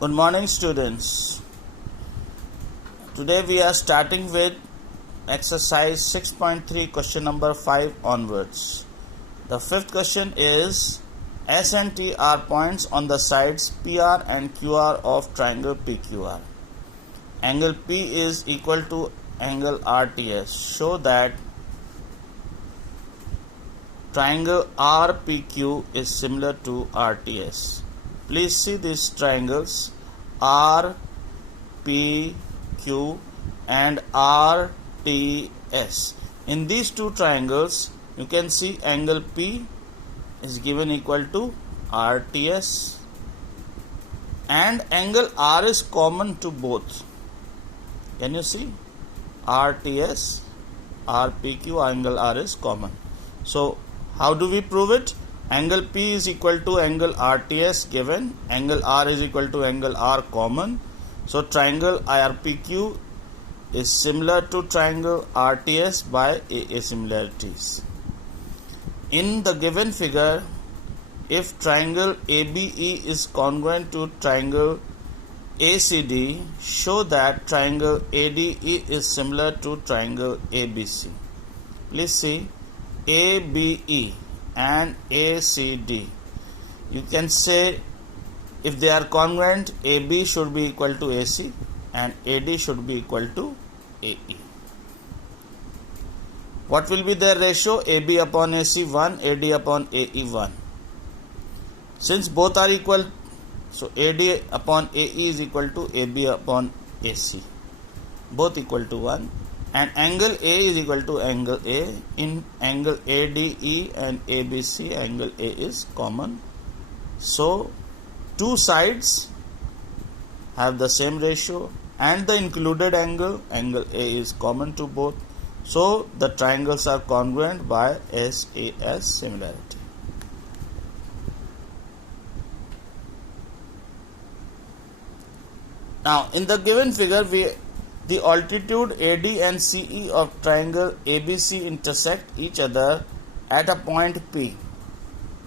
Good morning, students. Today we are starting with exercise 6.3, question number 5 onwards. The fifth question is S and T are points on the sides PR and QR of triangle PQR. Angle P is equal to angle RTS. Show that triangle RPQ is similar to RTS. Please see these triangles R, P, Q and RTS. In these two triangles, you can see angle P is given equal to RTS and angle R is common to both. Can you see? RTS, RPQ, angle R is common. So, how do we prove it? Angle P is equal to angle RTS given, angle R is equal to angle R common. So triangle RPQ is similar to triangle RTS by AA similarities. In the given figure, if triangle ABE is congruent to triangle ACD, show that triangle ADE is similar to triangle ABC. Please see ABE and ACD. You can say if they are congruent, AB should be equal to AC and AD should be equal to AE. What will be their ratio? AB upon AC 1, AD upon AE 1. Since both are equal, so AD upon AE is equal to AB upon AC. Both equal to 1. And angle A is equal to angle A. In angle ADE and ABC, angle A is common. So, two sides have the same ratio and the included angle, angle A is common to both. So, the triangles are congruent by SAS similarity. Now, in the given figure, the altitude AD and CE of triangle ABC intersect each other at a point P.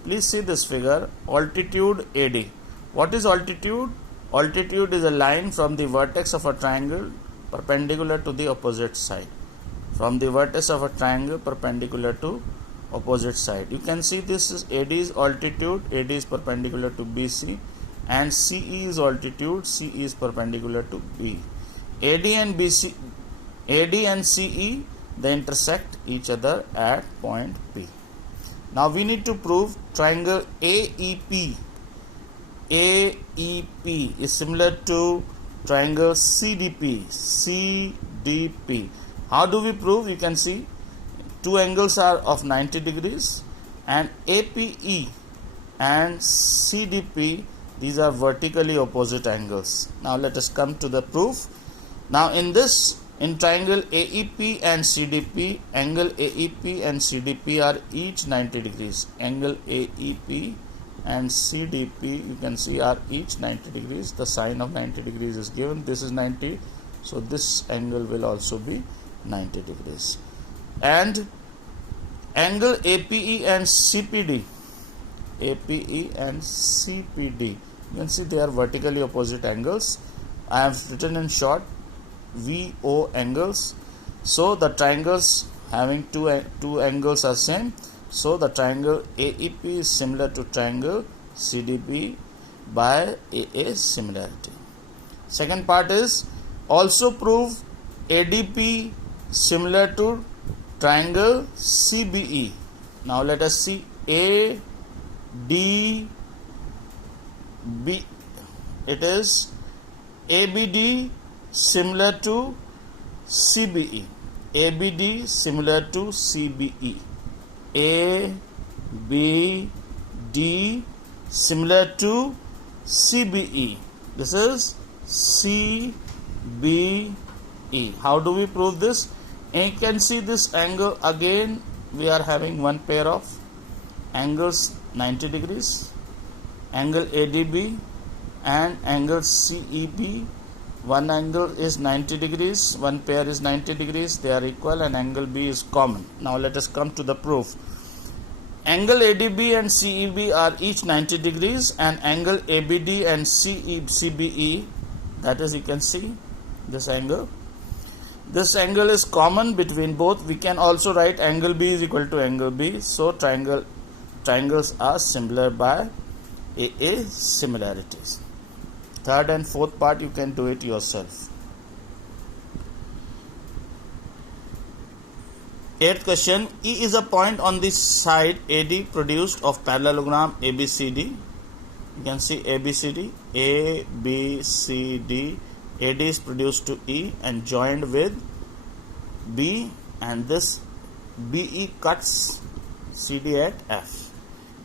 Please see this figure, altitude AD. What is altitude? Altitude is a line from the vertex of a triangle perpendicular to the opposite side. From the vertex of a triangle perpendicular to opposite side. You can see this is AD is altitude, AD is perpendicular to BC and CE is altitude, CE is perpendicular to B. AD and CE, they intersect each other at point P. Now we need to prove triangle AEP. AEP is similar to triangle CDP. CDP. How do we prove? You can see two angles are of 90 degrees and APE and CDP, these are vertically opposite angles. Now let us come to the proof. Now in triangle AEP and CDP, angle AEP and CDP are each 90 degrees. Angle AEP and CDP, you can see, are each 90 degrees. The sign of 90 degrees is given. This is 90. So this angle will also be 90 degrees. And angle APE and CPD. APE and CPD. You can see they are vertically opposite angles. I have written in short VO angles. So the triangles having two angles are same. So the triangle AEP is similar to triangle CDP by AA similarity. Second part is also prove ADP similar to triangle CBE. Now let us see ADB. It is ABD similar to CBE. ABD similar to CBE. ABD similar to CBE. This is CBE. How do we prove this? And you can see this angle again. We are having one pair of angles 90 degrees. Angle ADB and angle CEB. One angle is 90 degrees, one pair is 90 degrees, they are equal and angle B is common. Now let us come to the proof. Angle ADB and CEB are each 90 degrees, and angle ABD and CBE, that is, you can see this angle. This angle is common between both. We can also write angle B is equal to angle B. So triangles are similar by AA similarities. Third and fourth part you can do it yourself. Eighth question. E is a point on the side AD produced of parallelogram ABCD. You can see ABCD. ABCD. AD is produced to E and joined with B, and this BE cuts CD at F.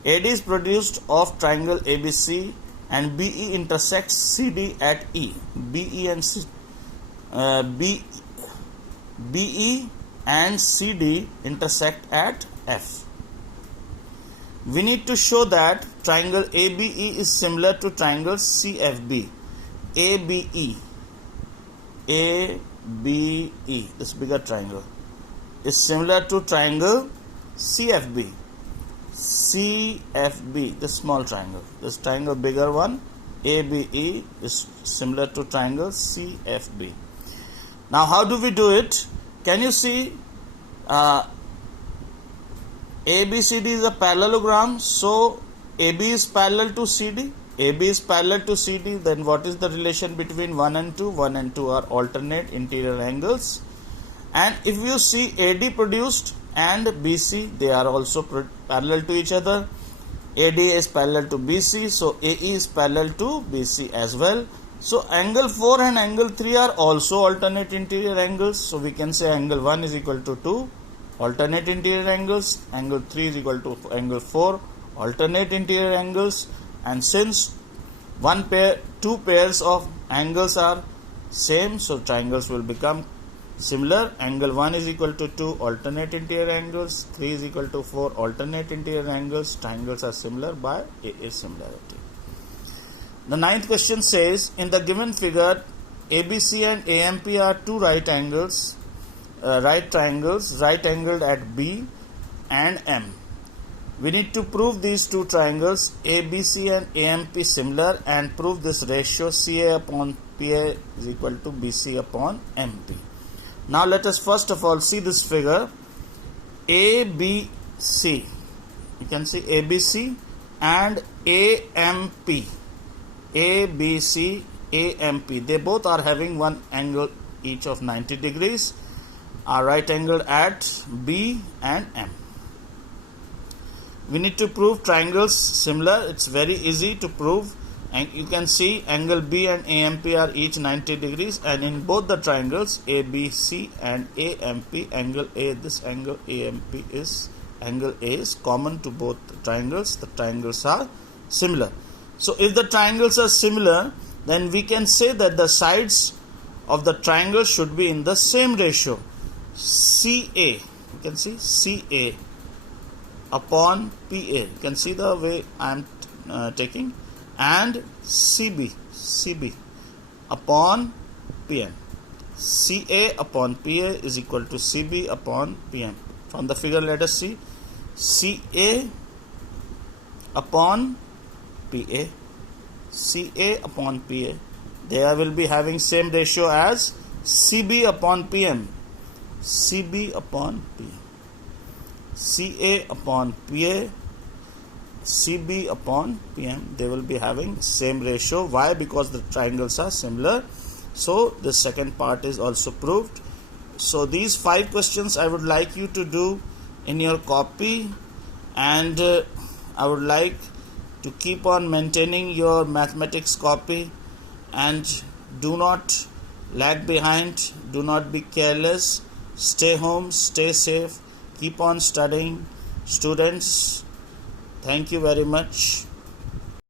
AD is produced of triangle ABC and BE intersects CD at E. BE and CD intersect at F. We need to show that triangle ABE is similar to triangle CFB. ABE, this bigger triangle, is similar to triangle CFB. CFB, this small triangle, this triangle bigger one, ABE, is similar to triangle CFB. Now how do we do it? Can you see ABCD is a parallelogram, so AB is parallel to CD. AB is parallel to CD, then what is the relation between 1 and 2? 1 and 2 are alternate interior angles. And if you see AD produced and BC, they are also parallel to each other. AD is parallel to BC, so AE is parallel to BC as well. So angle 4 and angle 3 are also alternate interior angles. So we can say angle 1 is equal to 2 alternate interior angles, angle 3 is equal to angle 4 alternate interior angles. And since two pairs of angles are same, so triangles will become similar. Angle 1 is equal to 2 alternate interior angles, 3 is equal to 4 alternate interior angles. Triangles are similar by AA similarity. The ninth question says, in the given figure, ABC and AMP are two right triangles, right angled at B and M. We need to prove these two triangles ABC and AMP similar and prove this ratio CA upon PA is equal to BC upon MP. Now let us first of all see this figure. ABC, you can see ABC and AMP. ABC, AMP, they both are having one angle each of 90 degrees, are right angled at B and M. We need to prove triangles similar. It's very easy to prove, and you can see angle B and AMP are each 90 degrees, and in both the triangles ABC and AMP, angle A, this angle AMP is angle A is common to both triangles. The triangles are similar. So if the triangles are similar, then we can say that the sides of the triangle should be in the same ratio. CA, you can see CA upon PA, you can see the way I am taking, and CB upon PM. CA upon PA is equal to CB upon PM. From the figure let us see CA upon PA, CA upon PA, they will be having same ratio as CB upon PM, CB upon PM. CA upon PA, CB upon PM, they will be having same ratio. Why? Because the triangles are similar. So the second part is also proved. So these 5 questions I would like you to do in your copy, and I would like to keep on maintaining your mathematics copy, and do not lag behind, do not be careless, stay home, stay safe, keep on studying. Students, thank you very much.